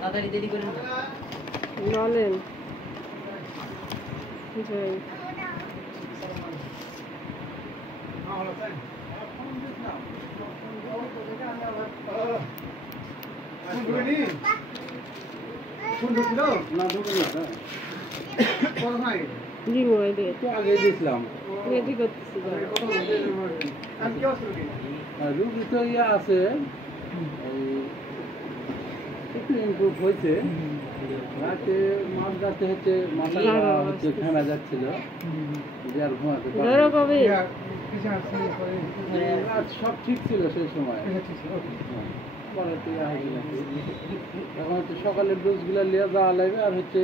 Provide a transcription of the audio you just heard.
তাড়াতাড়ি দেরি করেন না। বলেন জি মোবাইল দিয়ে আগে দিয়েছিলাম রেডি করতেছি রুগী তো ইয়ে আছে ইমপ্রুভ হয়েছে রাতে মাঝ রাতে হচ্ছে মাথা হচ্ছে ঘেমা যাচ্ছিল যে আর ঘুমাতে রাত সব ঠিক ছিল সেই সময় পরে তো ইয়ে হয়ে গেছে। এখন হচ্ছে সকালের ডোজগুলো নিয়ে যাওয়া লাগবে আর হচ্ছে